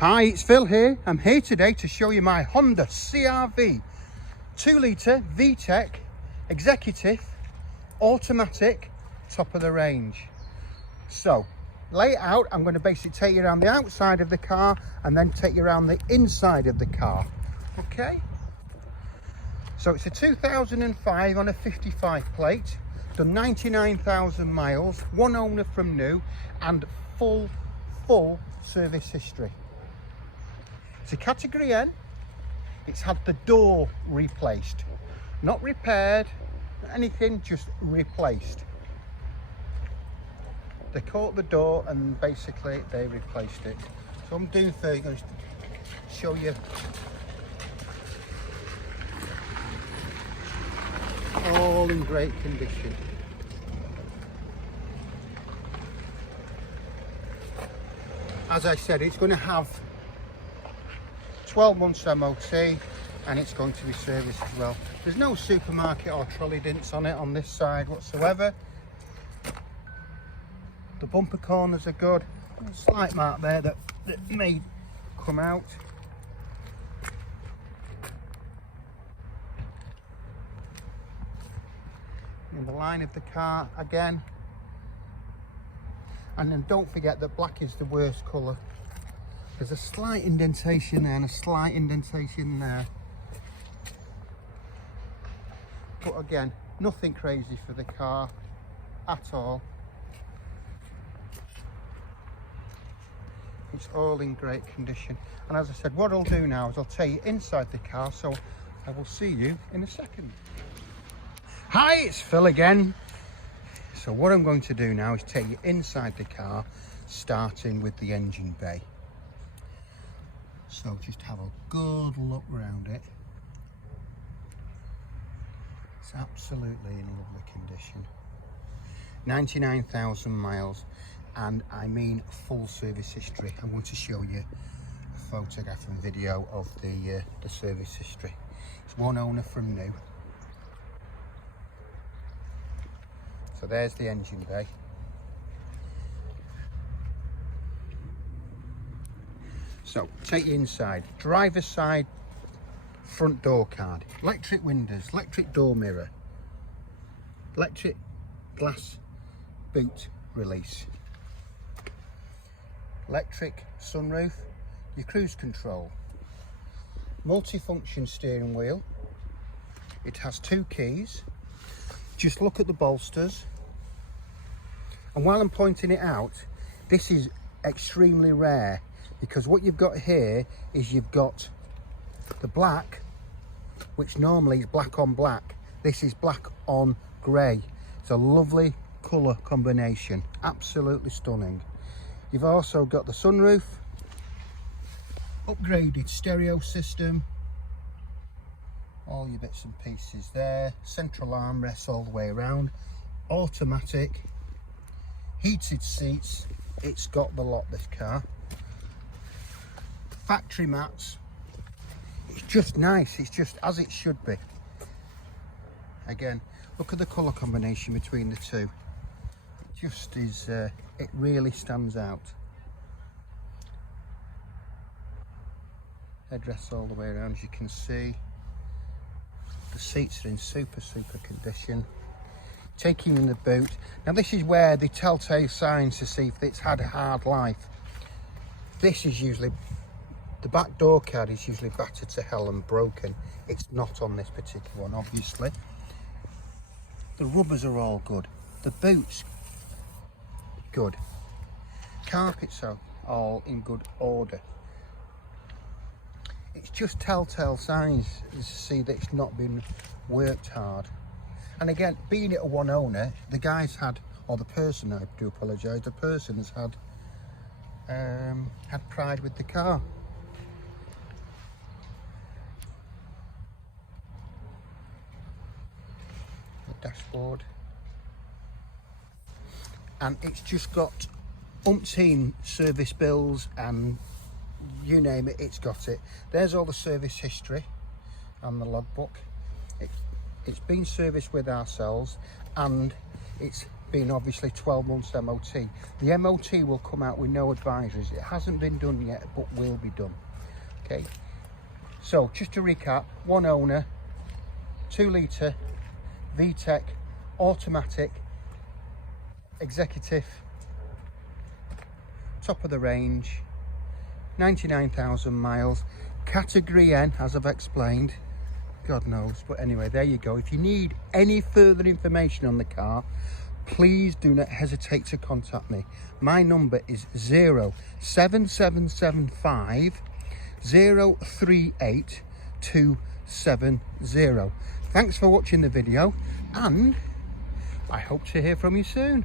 Hi, it's Phil here. I'm here today to show you my Honda CR-V 2-litre VTEC Executive automatic, top of the range. So lay it out. I'm going to basically take you around the outside of the car and then take you around the inside of the car. Okay, so it's a 2005 on a 55 plate, done 99,000 miles, one owner from new, and full service history. It's a category N. It's had the door replaced, not repaired, anything, just replaced. They caught the door and basically they replaced it. So I'm doing first, going to show you all in great condition. As I said, it's going to have 12 months MOT and it's going to be serviced as well. There's no supermarket or trolley dents on it on this side whatsoever. The bumper corners are good. A slight mark there that may come out. In the line of the car again. And then don't forget that black is the worst colour. There's a slight indentation there and a slight indentation there. But again, nothing crazy for the car at all. It's all in great condition. And as I said, what I'll do now is I'll take you inside the car, so I will see you in a second. Hi, it's Phil again. So what I'm going to do now is take you inside the car, starting with the engine bay. So just have a good look around it. It's absolutely in lovely condition. 99,000 miles, and I mean full service history. I'm going to show you a photograph and video of the service history. It's one owner from new. So there's the engine bay. So take you inside. Driver's side front door card, electric windows, electric door mirror, electric glass boot release, electric sunroof, your cruise control, multi-function steering wheel. It has 2 keys. Just look at the bolsters. And while I'm pointing it out, this is extremely rare, because what you've got here is you've got the black, which normally is black on black. This is black on grey. It's a lovely colour combination, absolutely stunning. You've also got the sunroof, upgraded stereo system, all your bits and pieces there, central armrests all the way around, automatic, heated seats. It's got the lot, this car. Factory mats. It's just nice, it's just as it should be. Again, look at the colour combination between the two. Just is, it really stands out. Headrests all the way around, as you can see. The seats are in super condition. Taking in the boot. Now this is where the telltale signs to see if it's had a hard life. This is usually, the back door card is usually battered to hell and broken. It's not on this particular one, obviously. The rubbers are all good. The boots, good. Carpets are all in good order. It's just telltale signs to see that it's not been worked hard. And again, being it a one owner, the guy's had, or the person, I do apologise, the person has had pride with the car. The dashboard. And it's just got umpteen service bills and you name it, it's got it. There's all the service history and the logbook. It's been serviced with ourselves, and it's being obviously 12 months MOT. The MOT will come out with no advisories. It hasn't been done yet, but will be done. Okay, so just to recap, one owner, 2 litre VTEC automatic executive, top of the range, 99,000 miles, category N, as I've explained, God knows, but anyway, there you go. If you need any further information on the car, please do not hesitate to contact me. My number is 07775 038 270. Thanks for watching the video, and I hope to hear from you soon.